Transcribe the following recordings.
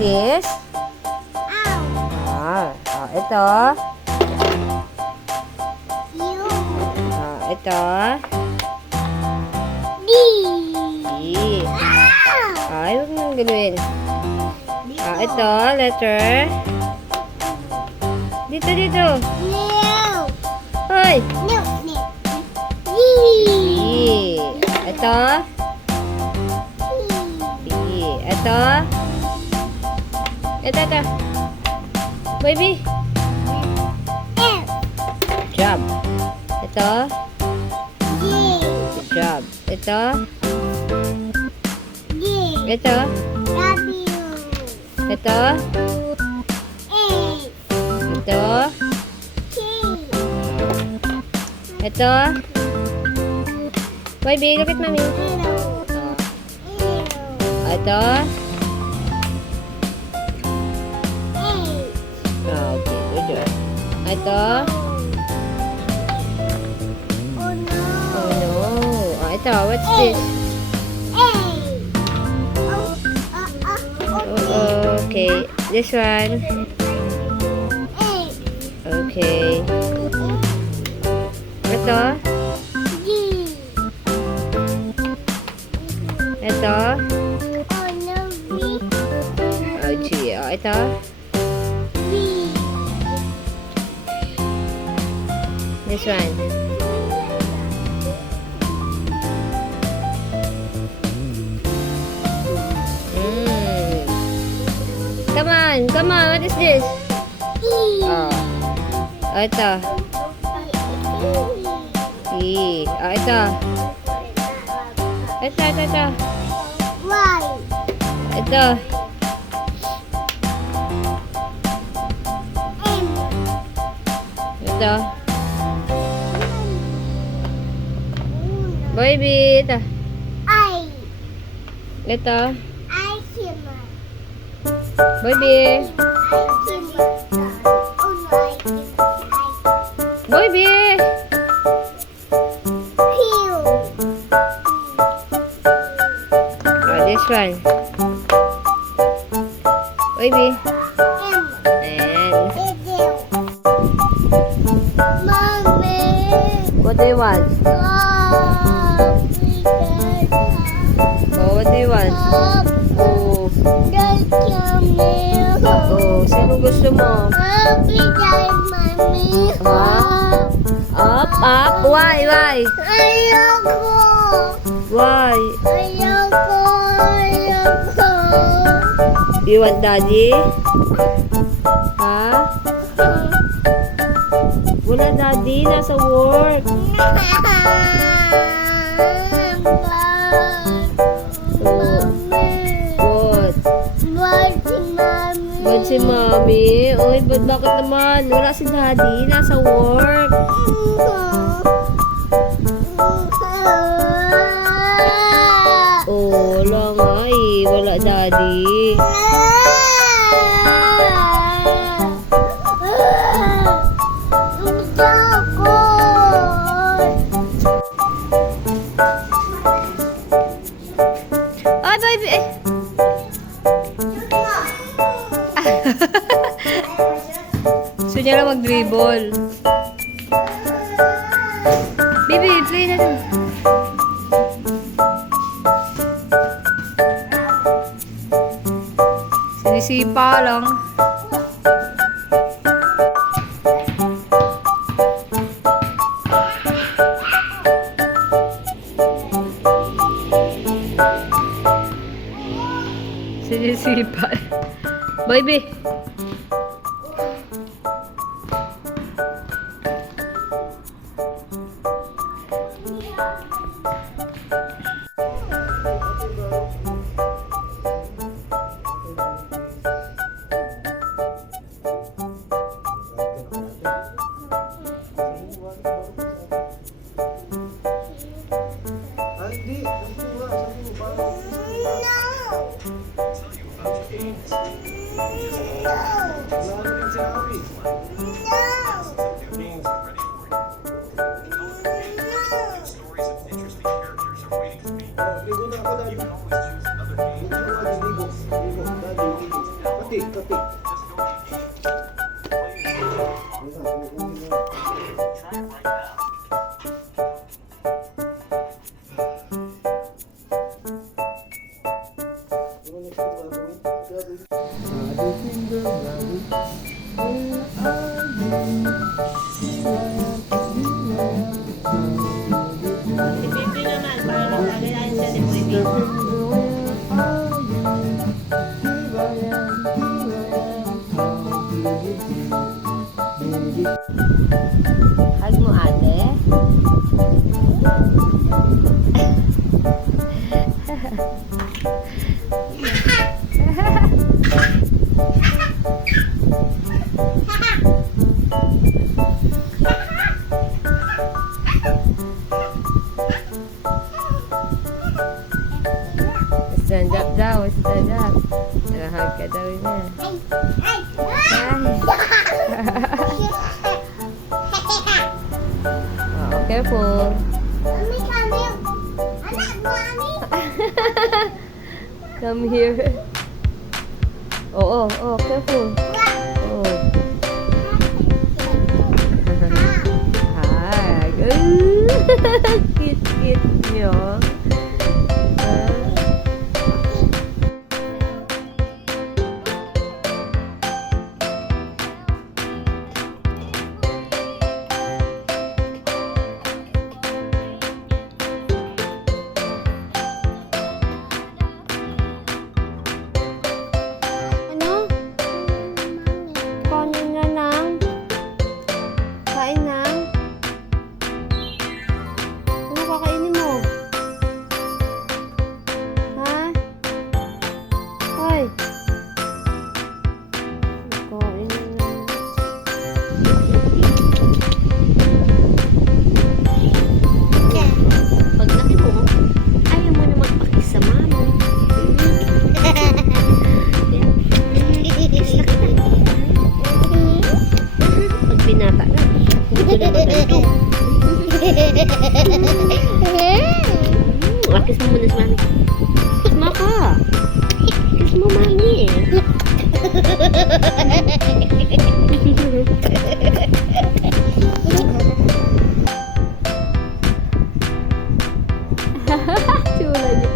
this? Ito. Ito. D. Ay, huwag nang gawin. Ito, letter. Dito. Hoy. D. Ito. D. Ito. Ito. Baby. Good job. Ito. Good job. Ito. Ito. Ito. Ito. Ito. Baby, look at mommy. Ito. Okay, good job. Ito. Oh no. Ito, what's this? Okay, this one. Okay. Ito. Ito. G. Ito. This one. Come on, what is this? Ito. E. Ito. Ito. Y. Ito. M. Ito. Baby, ito. I. Ito. Human. Baby. Baby. This one. Baby. And Mommy. what do you want? What do you want? Sino gusto mo? Up. Why? Ayoko. Why? Ayoko. You want daddy? Ha? Wala daddy, nasa work. What? Ba't si mommy? Oy, bakit naman? Wala si daddy, nasa work. Wala nga eh. Wala daddy. Ay, baby. Gusto niya lang mag-dribble. Baby, play na to. Sinisipa lang. Sinisipa. Baby. Ligo na ako, Daddy. You can always choose another game. Ligo, ligo. Daddy, ligo. Si Bibi naman, para lagayan siya ni Bibi. Hug mo, ate. Stand up daw, stand up. Nahag ka daw na. Oh, careful. Mami, kami. Anak, mami. Come here. Oh, careful. Oh. Hug. Cute nyo. Ano? Kanin na lang. Kain na. Ano kakainin mo? Ha? Hoy. Kain na. Pag laki mo, ayaw mo na magpakisa mami. Pag binata na, hindi ko na maganto. Kiss mo muna si mami. Kiss mo ako. Kiss mo mami. Chula niya.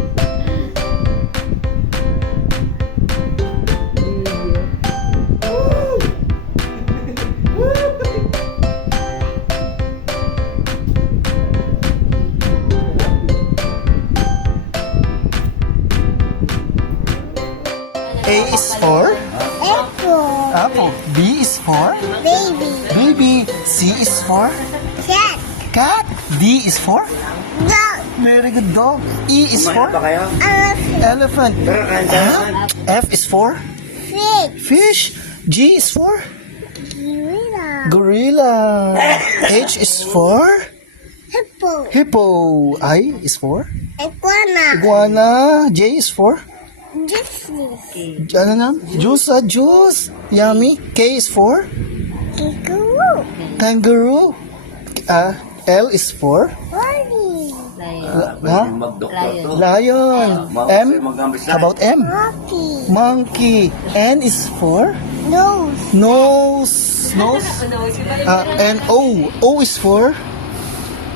A is for Apple. apple. B is for Baby. baby. C is for Cat. cat. D is for Dog. very good dog. E is for Elephant. elephant. F is for Fish. fish. G is for Gorilla. gorilla. H is for Hippo. hippo. I is for Iguana. iguana. J is for Disney. ano na? Juice, juice. Yummy. K is for Kangaroo. kangaroo. L is for Bunny. huh? Lion. M. How about M? Monkey. Monkey. N is for Nose. nose. Nose. And O. O is for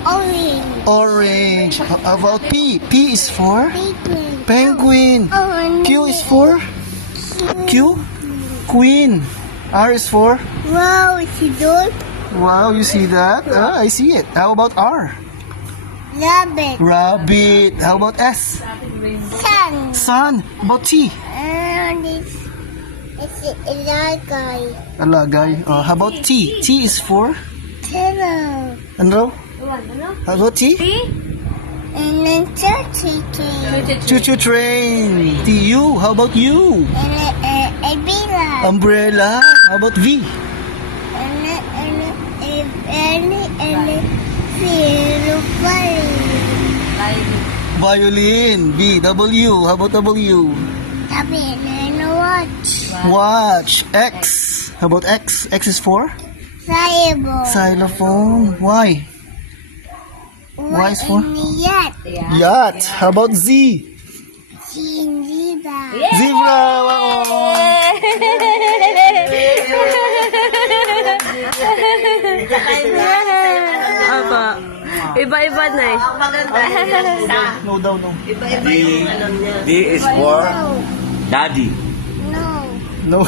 Orange. orange. How about P? P is for Penguin. penguin. Orange. Q is for Q. Queen. R is for Wow, she does. wow. You see that? I see it. How about R? Rabbit. Rabbit. How about S? Sun. Sun. How about T? And it's a guy. Alagay. How about T? T is for Hello. ano? How about T? And then chicken. Choo-choo train. T-U. How about U? And a villa. Umbrella. How about V? And Violin. V. W. How about W? and a watch. Watch. X. How about X? X is for Fireball. xylophone. Y. Y is for Yacht. yacht. How about Z? Zebra. Zebra. Wow. Apa. Iba-iba na eh. No daw, no. D is for daddy. No. No.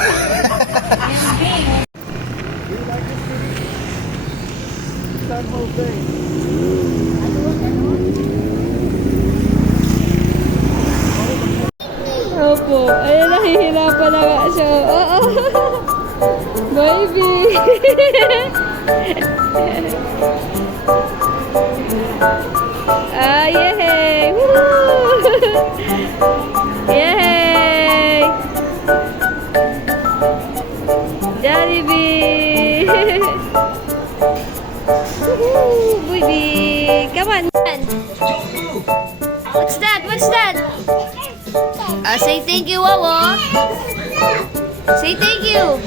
Opo. Ayun, nahihirapan na nga siya. Oo. Baby. Ah, yay! Woo! Yay! Jollibee! Woohoo! Baby! Come on! What's that? What's that? Say thank you, Wawa. Say thank you.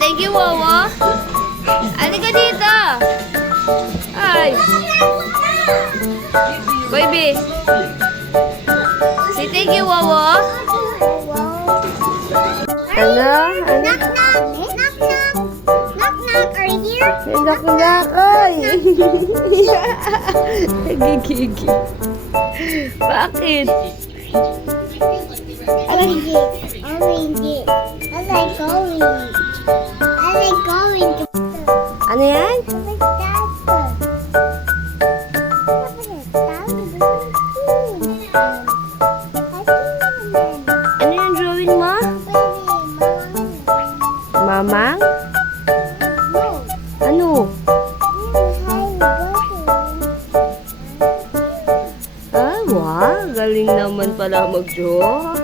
Thank you, Wawa. Ano ka dito? Ay. Baby. Say thank you, Wawa. Ano? Ano? Knock, knock. Knock, knock. Knock, knock. Are you here? Nak. Ay. Nagigigi. Bakit? Orange. Orange. I like going. I like going to Ano yan? Ano yung drawing mo? Mamang? Ano? Ah, wow. Galing naman pala mag-draw.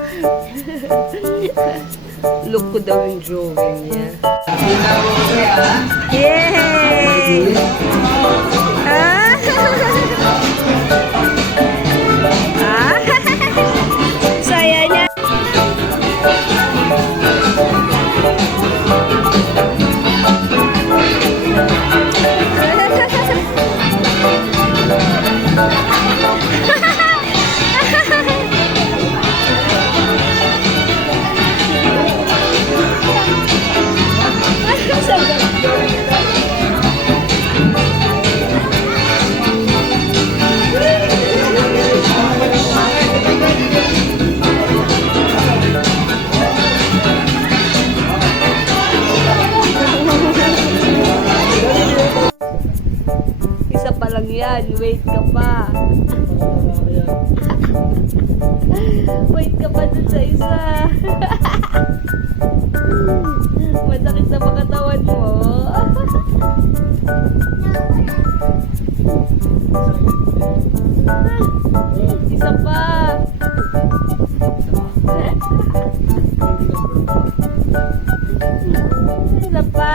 Look ko daw yung drawing niya. Yay! Ah! Ah! Saya niya. Isa pa lang yan. Wait ka pa. Wait ka pa dun sa isa. Masakit na ba katawan mo? Isa pa. Isa pa.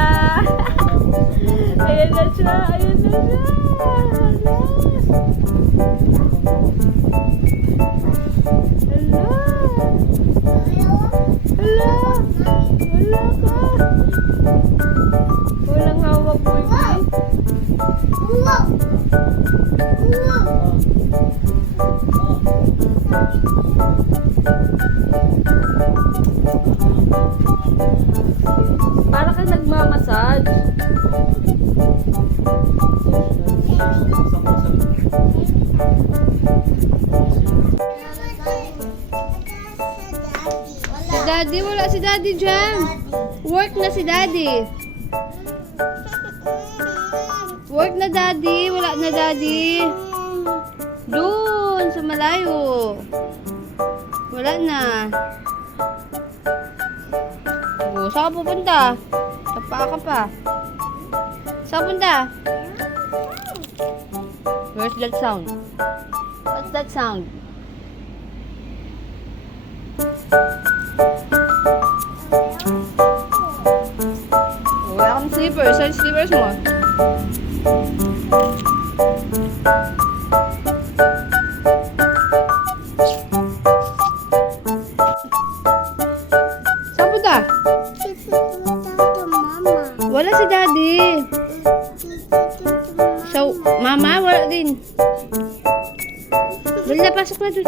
Ayan na siya. Ayan na siya. Hala. Hala. Hala ka. Walang hawak mo yun. Para ka nagmamassage. Si Daddy, wala si Daddy dyan. Work na si Daddy. Work na Daddy, wala na Daddy. Doon, sa malayo. Wala na. Oh, saan ka pupunta? Tapa ka pa. Saan punta? Where's that sound? What's that sound? Wala kang slippers. Saan slippers mo? Saan punta? Wala si Daddy. So, Mama, wala din. Dali na, pasok na dun.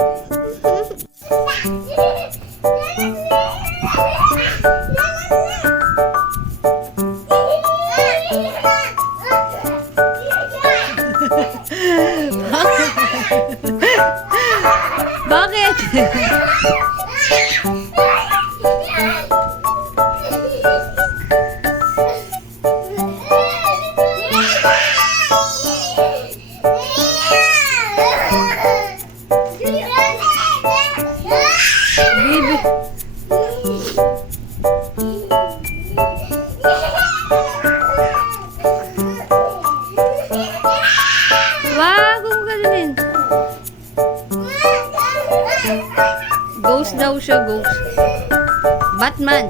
Batman.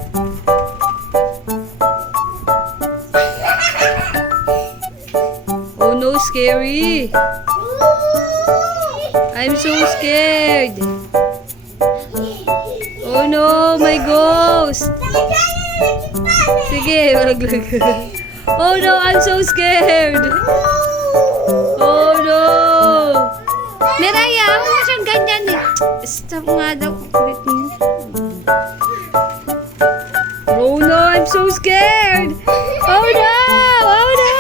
Oh no, scary. I'm so scared. Oh no, my ghost. Sige, malaglag. Oh no, I'm so scared. Oh no. Miraya, huwag mo siyang ganyan eh. Stop nga daw. Kulit mo. Oh no, I'm so scared. Oh no, oh no.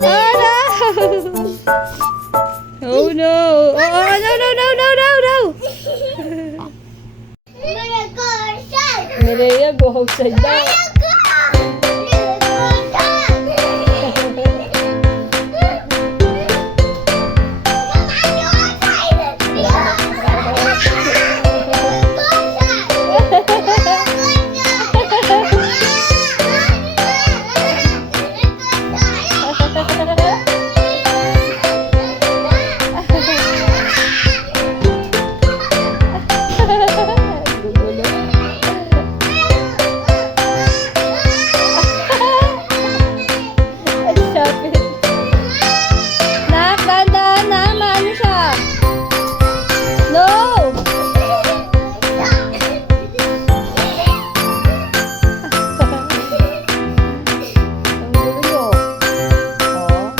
Oh no. Oh no. Oh no, no, no, no, no, no. Miraya, go outside daw. Nak, dahan-dahan na. Maano siya? No! Ang gulo. Oh,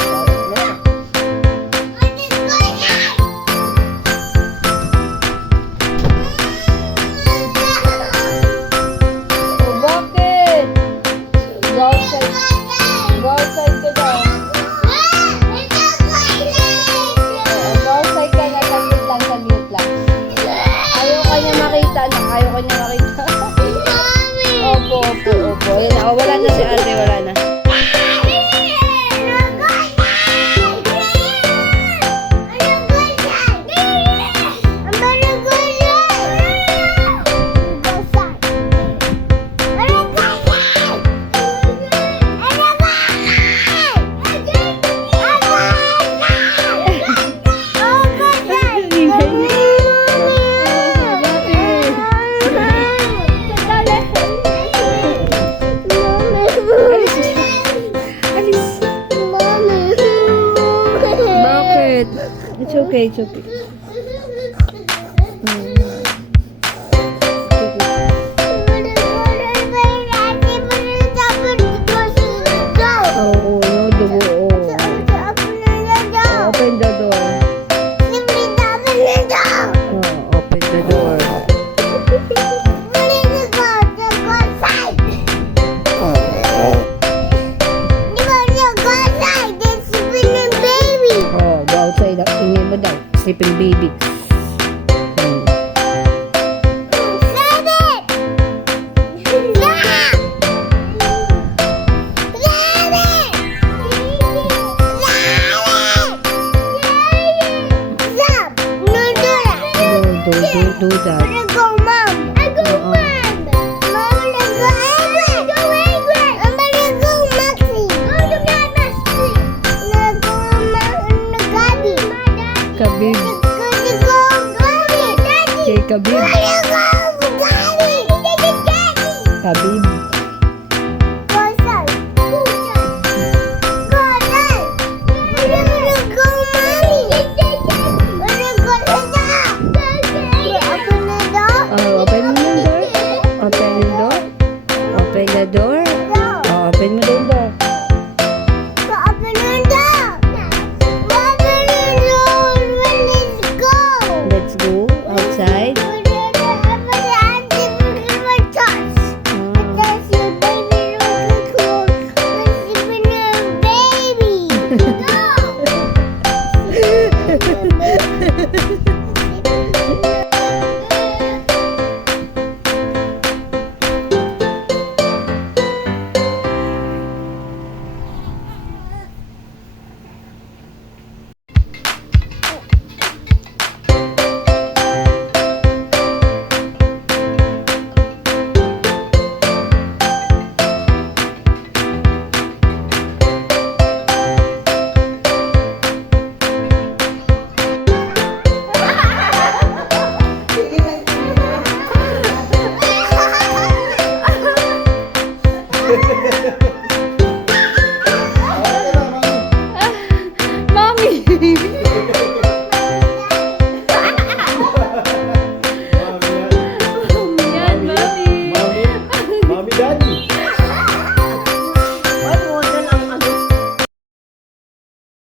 oh, bakit? Go outside. Go outside ka daw. Go outside ka na. Saglit lang, saglit lang. Ayaw ka niya makita. Ayaw ka niya makita. Opo, opo, opo. Ayan na. Wala na si ate. Wala na. Bakit? It's okay, it's okay. Oh, no, dugo. Open the door. Oh, open the door. Oh, go outside. Ingin mo daw. Sleeping baby. Do that. Kabib. Okay, Kabib. Kabib.